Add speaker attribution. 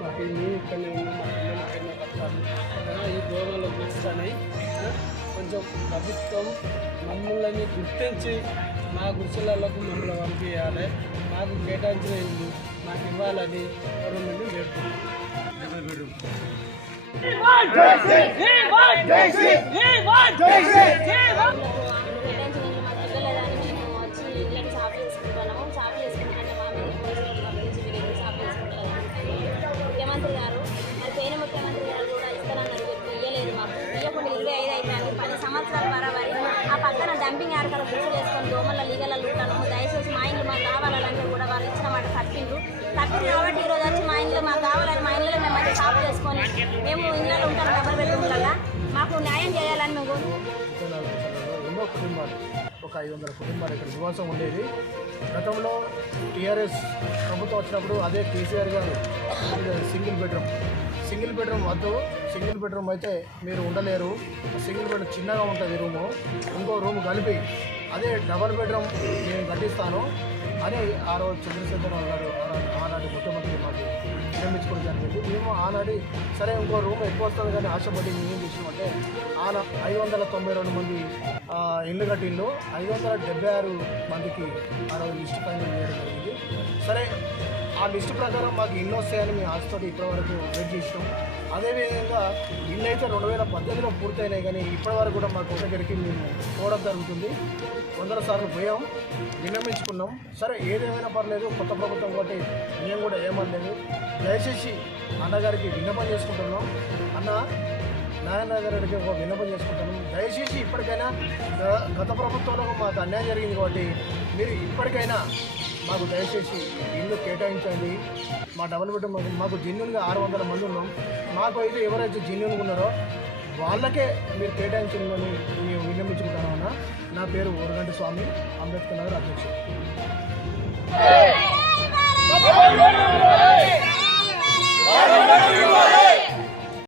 Speaker 1: మాకు ఈ కొంచెం ప్రభుత్వం మమ్మల్ని గుర్తించి మా గుడిసెలకు మమ్మల్ని పంపించాలి మాకు కేటాయించిన ఇల్లు మాకు ఇవ్వాలని గవర్నమెంట్ వేడుకుంటున్నాం
Speaker 2: డంపింగ్ ఆడకాల వేసుకొని దోమల లీగల ఉంటాను దయచేసి మా ఇంట్లో మాకు కావాలంటే కూడా వాళ్ళు ఇచ్చిన మాట కట్టిండ్రు కట్టింది కాబట్టి ఈరోజు వచ్చి మా ఇంట్లో మాకు కావాలని మా ఇంట్లో మేము మంచి సాఫ్ చేసుకొని మేము ఇంట్లో ఉంటాం డబ్బులు పెట్టుకుంటాగా మాకు న్యాయం చేయాలని మేము
Speaker 3: ఎన్నో కుటుంబాలు ఒక ఐదు వందల కుటుంబాలు ఇక్కడ నివాసం ఉండేది గతంలో టీఆర్ఎస్ ప్రభుత్వం వచ్చినప్పుడు అదే కేసీఆర్ గారు సింగిల్ బెడ్రూమ్. సింగిల్ బెడ్రూమ్ వద్దు సింగిల్ బెడ్రూమ్ అయితే మీరు ఉండలేరు. సింగిల్ బెడ్రూమ్ చిన్నగా ఉంటుంది రూము. ఇంకో రూమ్ కలిపి అదే డబల్ బెడ్రూమ్ నేను కట్టిస్తాను. అని ఆ రోజు చంద్రశేఖరరావు గారు ఆ- ఆనాటి ముఖ్యమంత్రి మాకు నిర్మించుకోవడం జరిగింది. మేము ఆనాటి సరే ఇంకో రూమ్ ఎక్కువ వస్తుంది కానీ ఆశపడి మేము ఏం చేసినామంటే ఆన ఐదు వందల తొంభై రెండు మంది ఆ, ఇల్లు ఐదు వందల డెబ్బై ఆరు మందికి ఆ రోజు ఇష్టపడి చేయడం జరిగింది. సరే ఆ లిస్ట్ ప్రకారం మాకు ఇల్లు వస్తాయని మేము ఆశతో ఇప్పటివరకు వెయిట్ చేసినాం. అదేవిధంగా ఇల్లు అయితే రెండు వేల పద్దెనిమిదిలో పూర్తయినాయి కానీ ఇప్పటివరకు కూడా మాకు దగ్గరికి మేము పోవడం జరుగుతుంది. వందల సార్లు పోయాం విన్నమించుకున్నాం సరే ఏదేమైనా పర్లేదు కొత్త ప్రభుత్వం కాబట్టి మేము కూడా ఏమనలేదు. దయచేసి అన్నగారికి విన్నపం చేసుకుంటున్నాం. అన్న నాయనగారికి గారికి ఒక విన్నపం చేసుకుంటున్నాం. దయచేసి ఇప్పటికైనా గ- గత ప్రభుత్వంలో మాకు అన్యాయం జరిగింది కాబట్టి మీరు ఇప్పటికైనా మాకు దయచేసి ఇల్లు కేటాయించండి. మా డబల్ బెడ్రూమ్ మాకు- మాకు జెన్యున్గా ఆరు వందల మంది ఉన్నాం. మాకు అయితే ఎవరైతే జెన్యున్గా ఉన్నారో వాళ్ళకే మీరు కేటాయించమని మేము విన్నమించుకుంటాను అన్న. నా పేరు ఊరగంటి స్వామి అంబేద్కర్ నగర్ అధ్యక్షుడు.